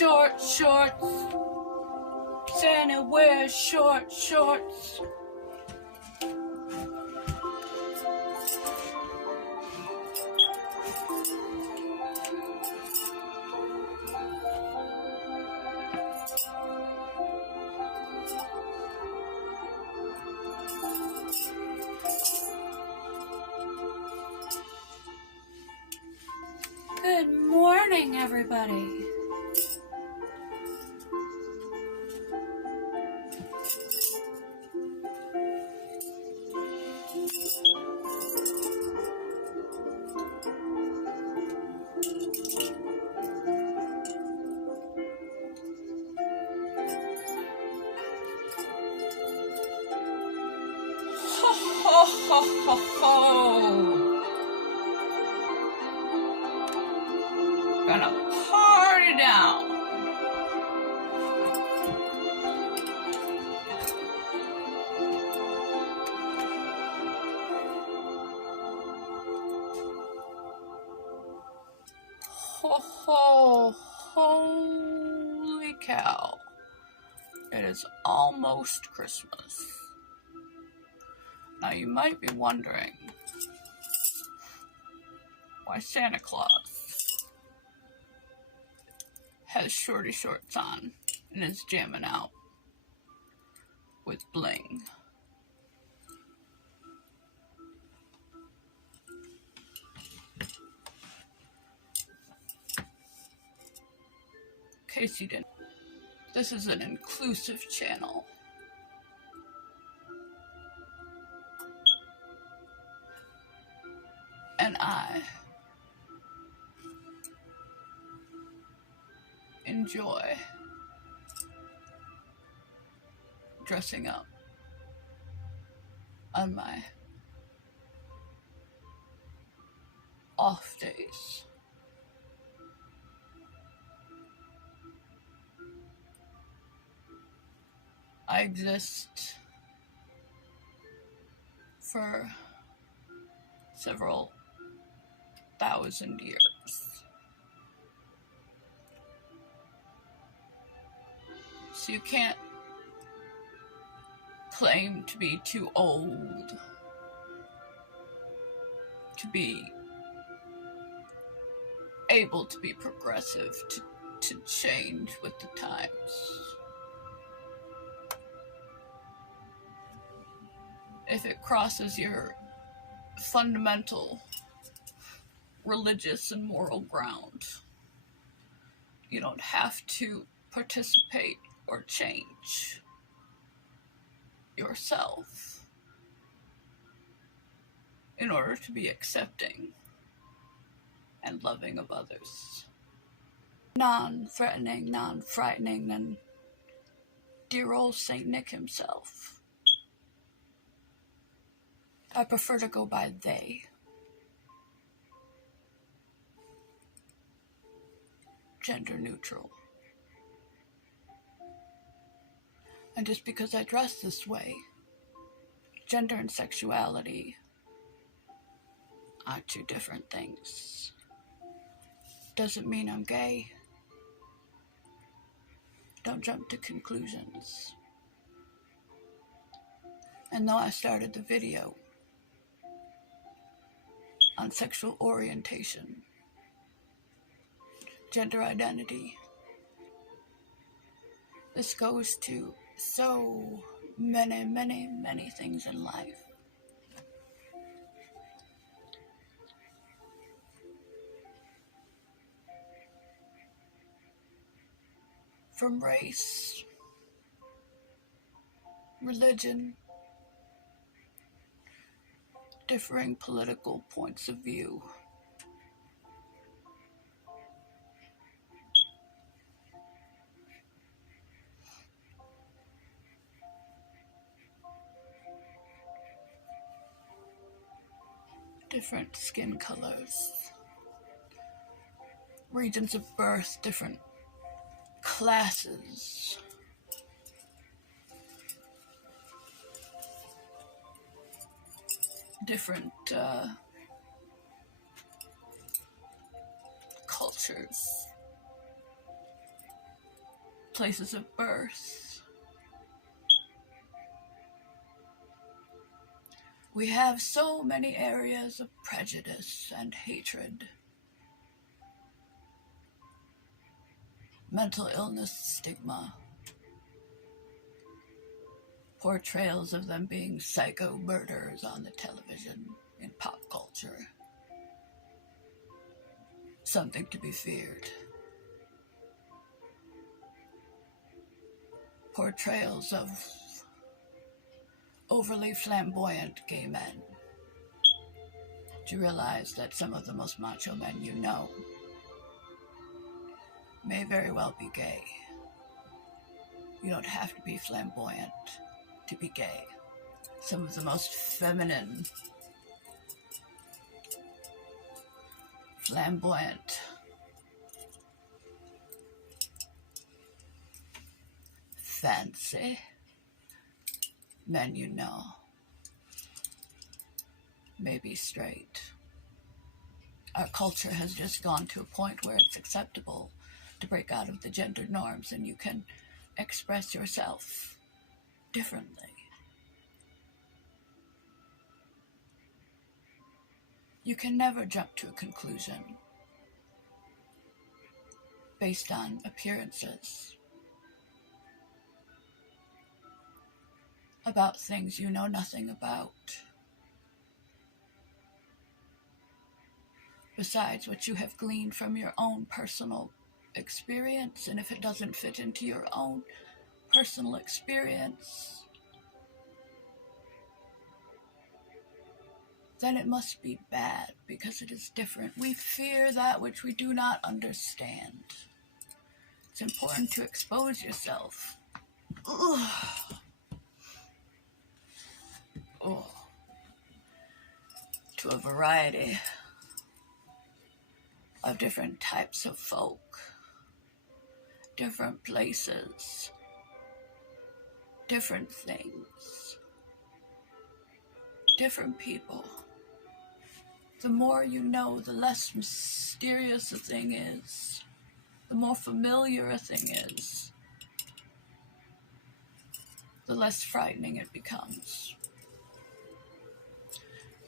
short shorts. Santa wears short shorts. Good morning, everybody. Ho, ho, ho, ho, ho. Gonna party down. Ho, ho, holy cow. It is almost Christmas. Now you might be wondering why Santa Claus has shorty shorts on and is jamming out with bling. In case you didn't, this is an inclusive channel. And I enjoy dressing up on my off days. I exist for several thousand years. So you can't claim to be too old to be able to be progressive, to change with the times. If it crosses your fundamental religious and moral ground, you don't have to participate or change yourself in order to be accepting and loving of others. Non-threatening, non-frightening than dear old Saint Nick himself. I prefer to go by they. Gender neutral. And just because I dress this way, gender and sexuality are two different things. Doesn't mean I'm gay. Don't jump to conclusions. And though I started the video on sexual orientation, gender identity, this goes to so many, many, many things in life. From race, religion, differing political points of view, different skin colors, regions of birth, different classes, different cultures, places of birth. We have so many areas of prejudice and hatred. Mental illness stigma. Portrayals of them being psycho murderers on the television, in pop culture. Something to be feared. Portrayals of overly flamboyant gay men. Do you realize that some of the most macho men you know may very well be gay? You don't have to be flamboyant to be gay. Some of the most feminine, flamboyant, fancy men you know may be straight. Our culture has just gone to a point where it's acceptable to break out of the gender norms and you can express yourself differently. You can never jump to a conclusion based on appearances about things you know nothing about, besides what you have gleaned from your own personal experience. And if it doesn't fit into your own personal experience, then it must be bad because it is different. We fear that which we do not understand. It's important to expose yourself. To a variety of different types of folk, different places, different things, different people. The more you know, the less mysterious a thing is, the more familiar a thing is, the less frightening it becomes.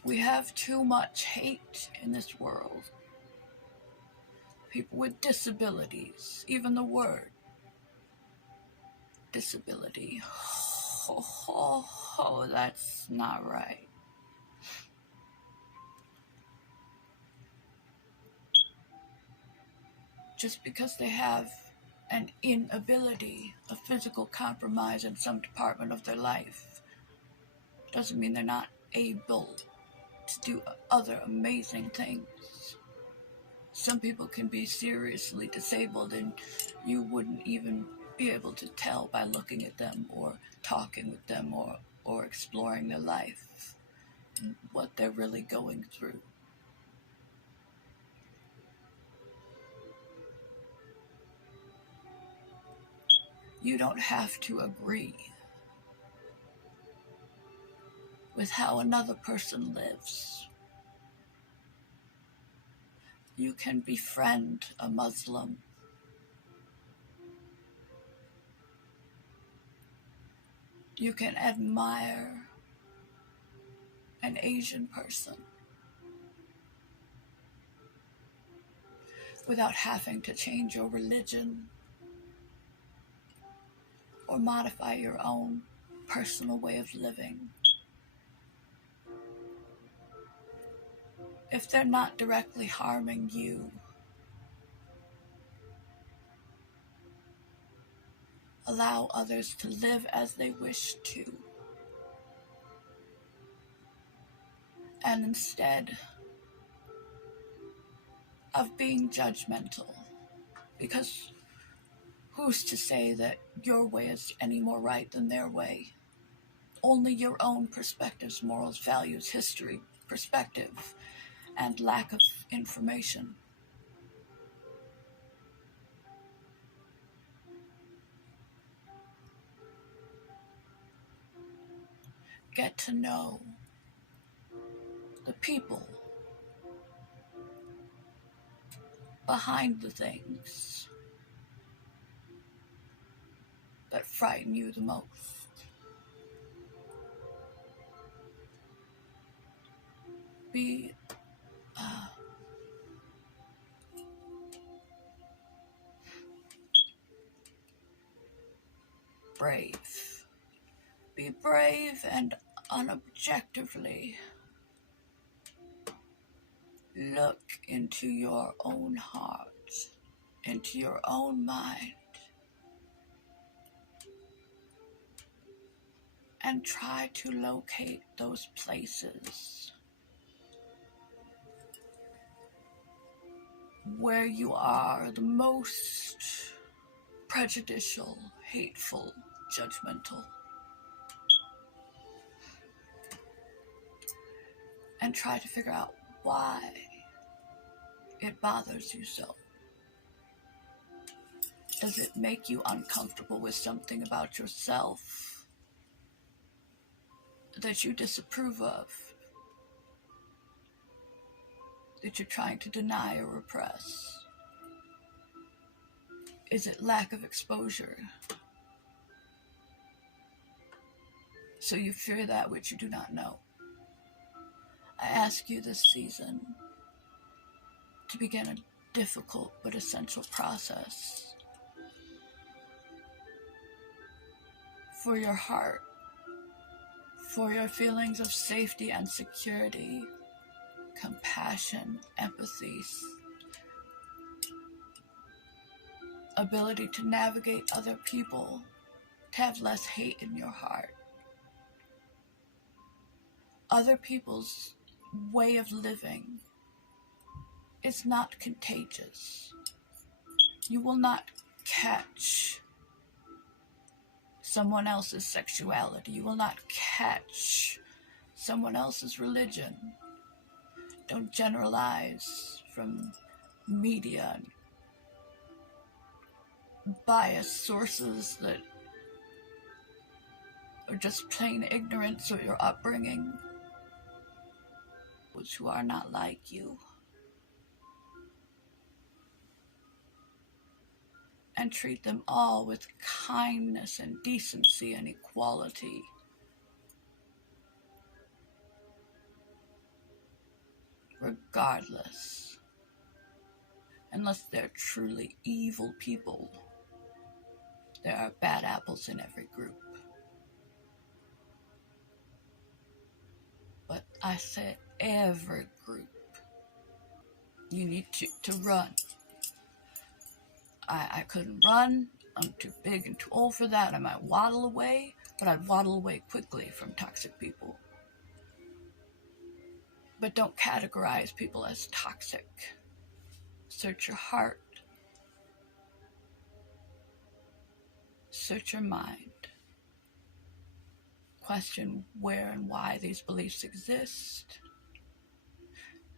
We have too much hate in this world. People with disabilities, even the word disability. That's not right. Just because they have an inability, a physical compromise in some department of their life, doesn't mean they're not able to do other amazing things. Some people can be seriously disabled and you wouldn't even be able to tell by looking at them or talking with them or exploring their life, what they're really going through. You don't have to agree with how another person lives. You can befriend a Muslim. You can admire an Asian person without having to change your religion or modify your own personal way of living. If they're not directly harming you, allow others to live as they wish to. And instead of being judgmental, because who's to say that your way is any more right than their way? Only your own perspectives, morals, values, history, perspective, and lack of information. Get to know the people behind the things. frighten you the most. Be brave. Be brave and unobjectively look into your own heart, into your own mind, and try to locate those places where you are the most prejudicial, hateful, judgmental, and try to figure out why it bothers you so. Does it make you uncomfortable with something about yourself that you disapprove of, that you're trying to deny or repress? Is it lack of exposure? So you fear that which you do not know. I ask you this season to begin a difficult but essential process for your heart, for your feelings of safety and security, compassion, empathy, ability to navigate other people, to have less hate in your heart. Other people's way of living is not contagious. You will not catch someone else's sexuality. You will not catch someone else's religion. Don't generalize from media and biased sources that are just plain ignorance of your upbringing. Those who are not like you. And treat them all with kindness and decency and equality. Regardless. Unless they're truly evil people. There are bad apples in every group. But I said every group. You need to run. I couldn't run. I'm too big and too old for that. I might waddle away, but I'd waddle away quickly from toxic people. But don't categorize people as toxic. Search your heart. Search your mind. Question where and why these beliefs exist.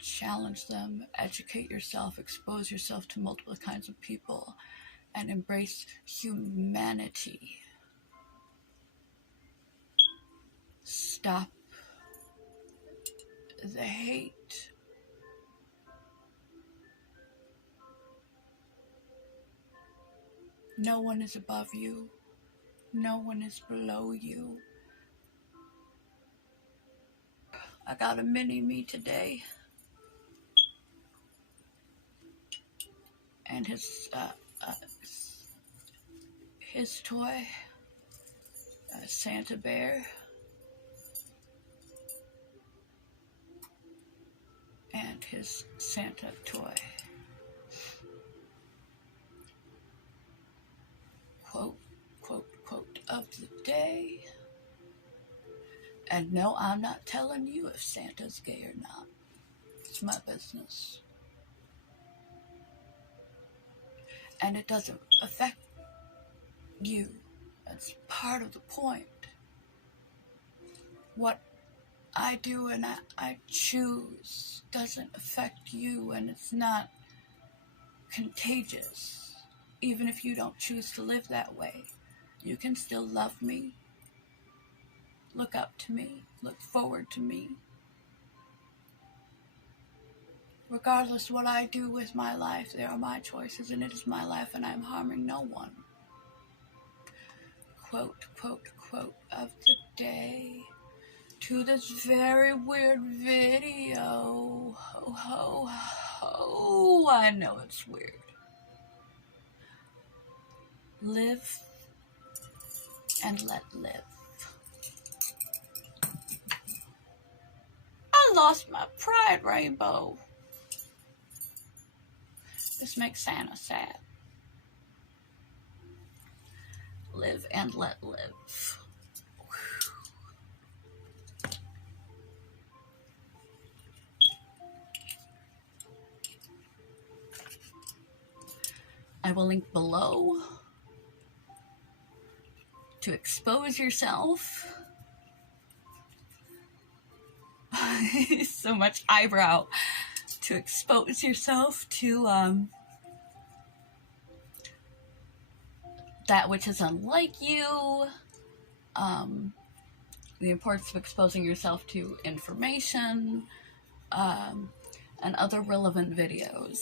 Challenge them, educate yourself, expose yourself to multiple kinds of people, and embrace humanity. Stop the hate. No one is above you. No one is below you. I got a mini-me today. And his toy, Santa Bear, and his Santa toy. Quote, quote, quote of the day. And no, I'm not telling you if Santa's gay or not. It's my business. And it doesn't affect you. That's part of the point. What I do and I choose doesn't affect you, and it's not contagious. Even if you don't choose to live that way, you can still love me, look up to me, look forward to me. Regardless what I do with my life, they are my choices, and it is my life, and I am harming no one. quote of the day to this very weird video. Ho, ho, ho. I know it's weird. Live and let live. I lost my pride, Rainbow. This makes Santa sad. Live and let live. I will link below to expose yourself. So much eyebrow. To expose yourself to that which is unlike you. The importance of exposing yourself to information and other relevant videos.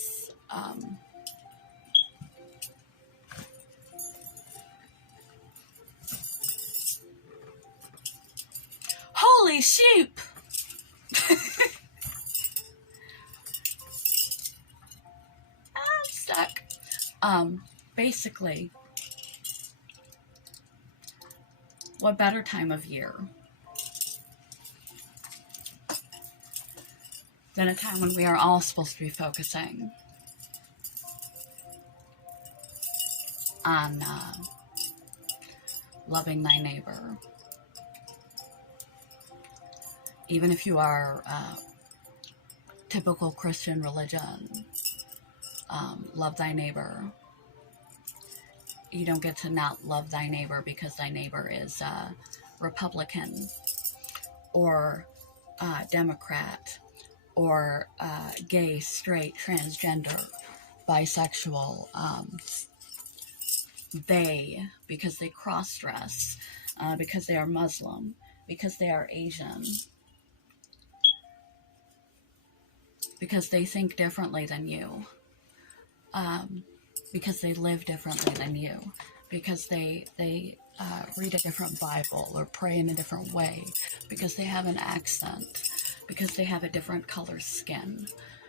Holy sheep! I'm stuck. Basically, what better time of year than a time when we are all supposed to be focusing on loving thy neighbor. Even if you are typical Christian religion, love thy neighbor. You don't get to not love thy neighbor because thy neighbor is Republican or Democrat or gay, straight, transgender, bisexual, they, because they cross-dress, because they are Muslim, because they are Asian, because they think differently than you, because they live differently than you, because they read a different Bible or pray in a different way, because they have an accent, because they have a different color skin,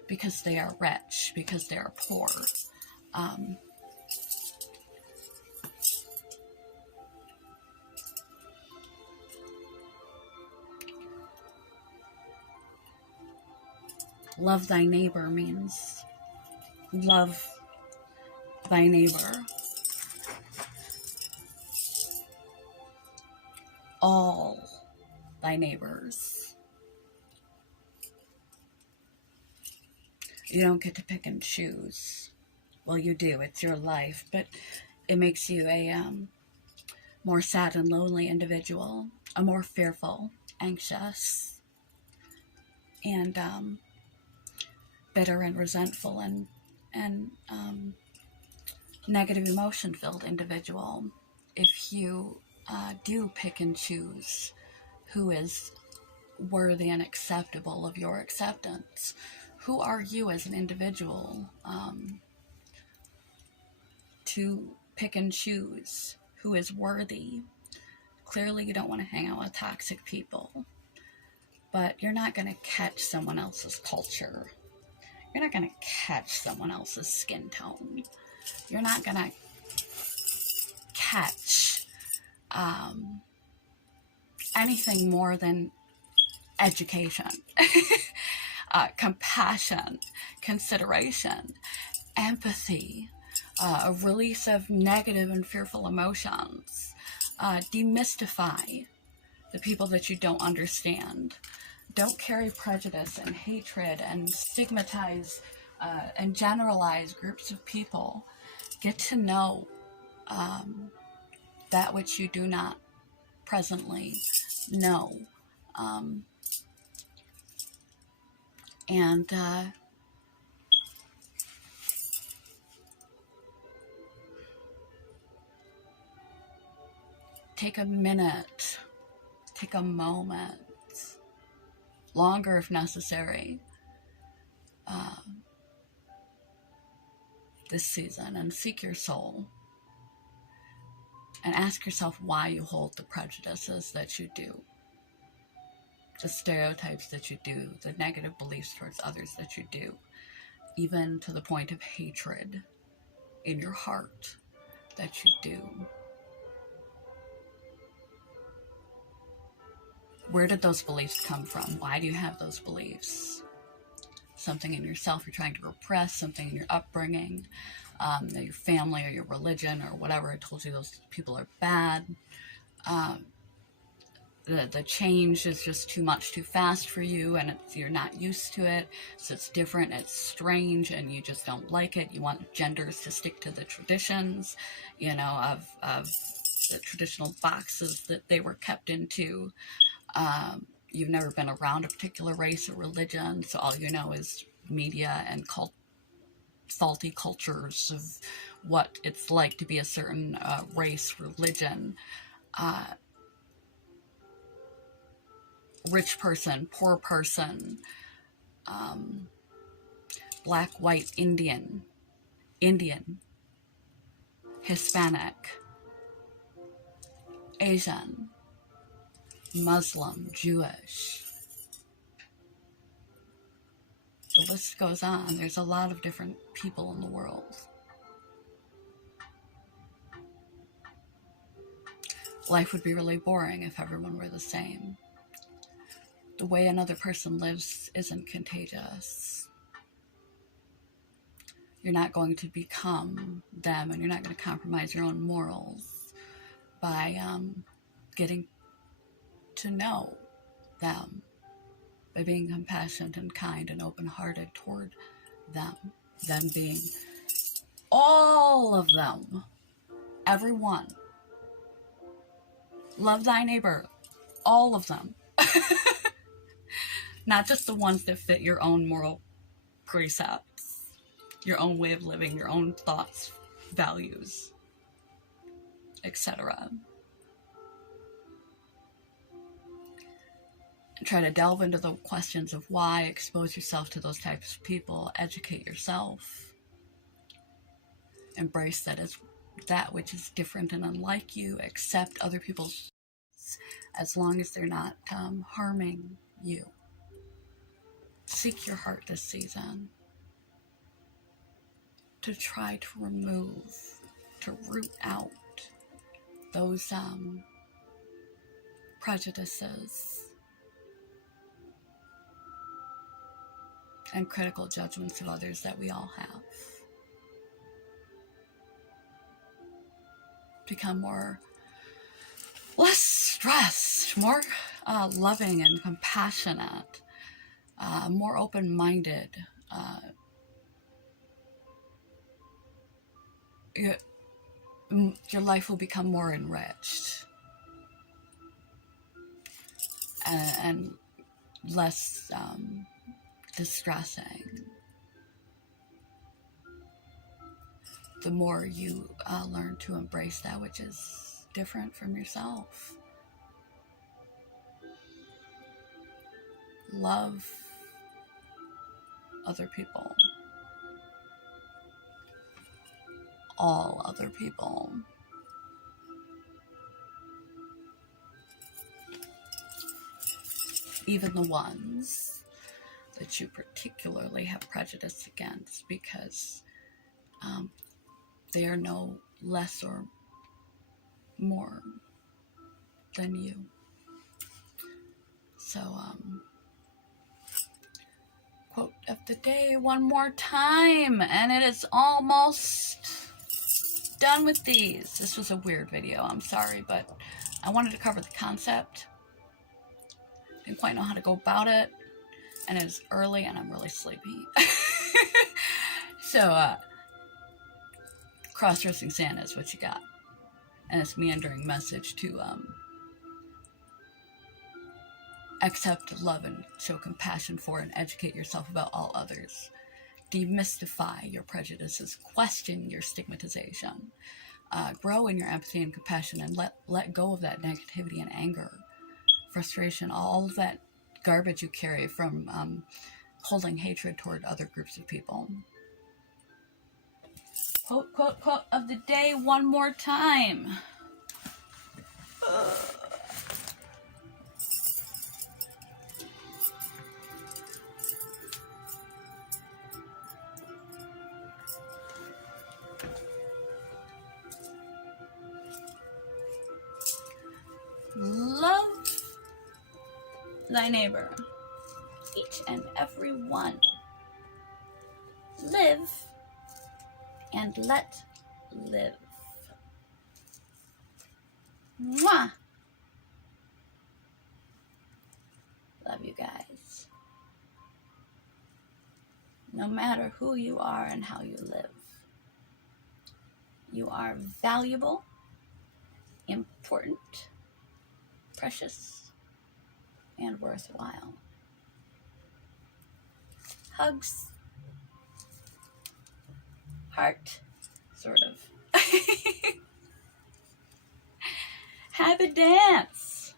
because they are rich, because they are poor. Love thy neighbor means love thy neighbor. All thy neighbors. You don't get to pick and choose. Well, you do. It's your life, but it makes you a more sad and lonely individual, a more fearful, anxious, and bitter and resentful and negative emotion-filled individual if you do pick and choose who is worthy and acceptable of your acceptance. Who are you as an individual to pick and choose who is worthy? Clearly you don't want to hang out with toxic people, but you're not going to catch someone else's culture. You're not going to catch someone else's skin tone. You're not going to catch anything more than education, compassion, consideration, empathy, a release of negative and fearful emotions. Demystify the people that you don't understand. Don't carry prejudice and hatred and stigmatize and generalize groups of people. Get to know that which you do not presently know. And take a minute, take a moment, longer if necessary, this season, and seek your soul And ask yourself why you hold the prejudices that you do, the stereotypes that you do, the negative beliefs towards others that you do, even to the point of hatred in your heart that you do. Where did those beliefs come from? Why do you have those beliefs? Something in yourself you're trying to repress, something in your upbringing, your family or your religion or whatever. I told you those people are bad. The change is just too much, too fast for you, and you're not used to it, so it's different, it's strange, and you just don't like it. You want genders to stick to the traditions, of the traditional boxes that they were kept into. You've never been around a particular race or religion, so all you know is media and faulty cultures of what it's like to be a certain race, religion, rich person, poor person, black, white, Indian, Hispanic, Asian, Muslim, Jewish. The list goes on. There's a lot of different people in the world. Life would be really boring if everyone were the same. The way another person lives isn't contagious. You're not going to become them, and you're not going to compromise your own morals by getting to know them, by being compassionate and kind and open-hearted toward them being all of them, everyone. Love thy neighbor, all of them. Not just the ones that fit your own moral precepts, your own way of living, your own thoughts, values, etc. Try to delve into the questions of why, expose yourself to those types of people, educate yourself, embrace that which is different and unlike you, accept other people's as long as they're not harming you. Seek your heart this season to try to root out those prejudices and critical judgments of others that we all have. Become less stressed, more loving and compassionate, more open-minded. Your life will become more enriched and less distressing. The more you learn to embrace that which is different from yourself. Love other people. All other people. Even the ones that you particularly have prejudice against, because they are no less or more than you. So, quote of the day one more time, and it is almost done with these. This was a weird video, I'm sorry, but I wanted to cover the concept. Didn't quite know how to go about it, and it's early and I'm really sleepy. So, cross-dressing Santa is what you got. And it's meandering message to accept, love, and show compassion for and educate yourself about all others. Demystify your prejudices. Question your stigmatization. Grow in your empathy and compassion, and let go of that negativity and anger, frustration, all of that garbage you carry from holding hatred toward other groups of people. Quote, quote, quote of the day one more time. Love thy neighbor, each and every one. Live and let live. Mwah! Love you guys. No matter who you are and how you live, you are valuable, important, precious, and worthwhile. Hugs. Heart. Sort of. Have a dance.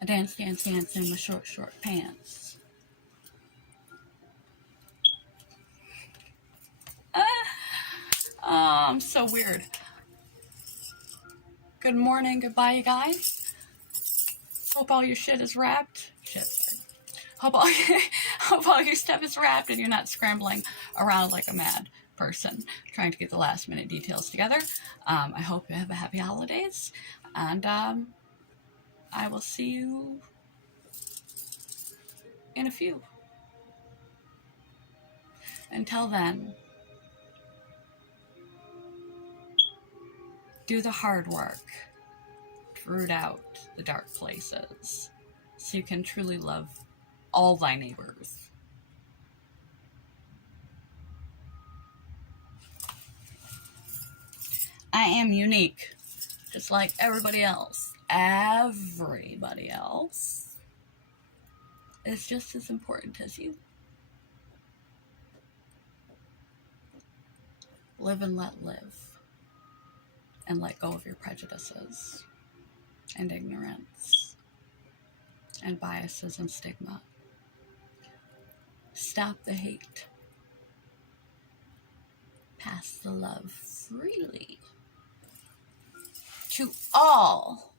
A dance, dance, dance in my short, short pants. I'm so weird. Good morning, goodbye, you guys. Hope all your shit is wrapped. Hope all your stuff is wrapped and you're not scrambling around like a mad person trying to get the last minute details together. I hope you have a happy holidays, and I will see you in a few. Until then, do the hard work to root out the dark places so you can truly love all thy neighbors. I am unique, just like everybody else. Everybody else is just as important as you. Live and let live. And let go of your prejudices and ignorance and biases and stigma. Stop the hate. Pass the love freely to all